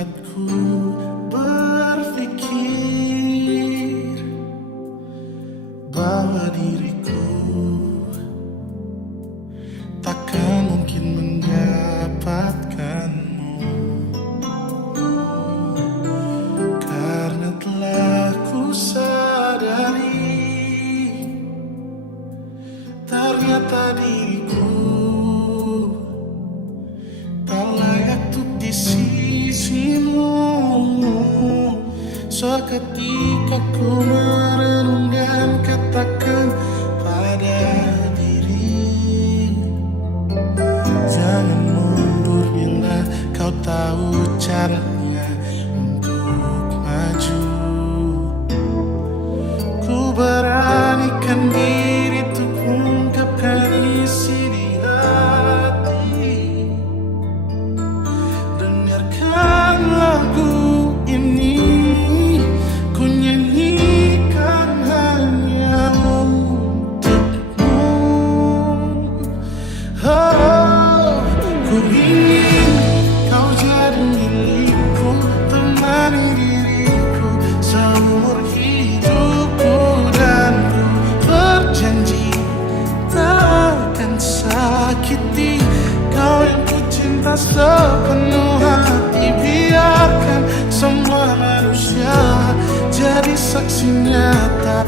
tempatku berpikir bahwa diriku takkan mungkin mendapatkanmu, karena telah ku sadari ternyata diriku tak layak untuk di sisimu. Seketika ku merenung dan katakan pada diri, jangan mundur bila kau tahu caranya untuk maju. Ku beranikan diri untuk ungkapkan isi di hati. Dengarkan lagu ini, ku nyanyikan hanya untukmu. Oh, ku ingin kau jadi milikku, temani diriku seumur hidupku, dan ku berjanji tak akan sakiti kau yang ku cinta sepenuh hati. Biarkan semua manusia jadi saksi nyata.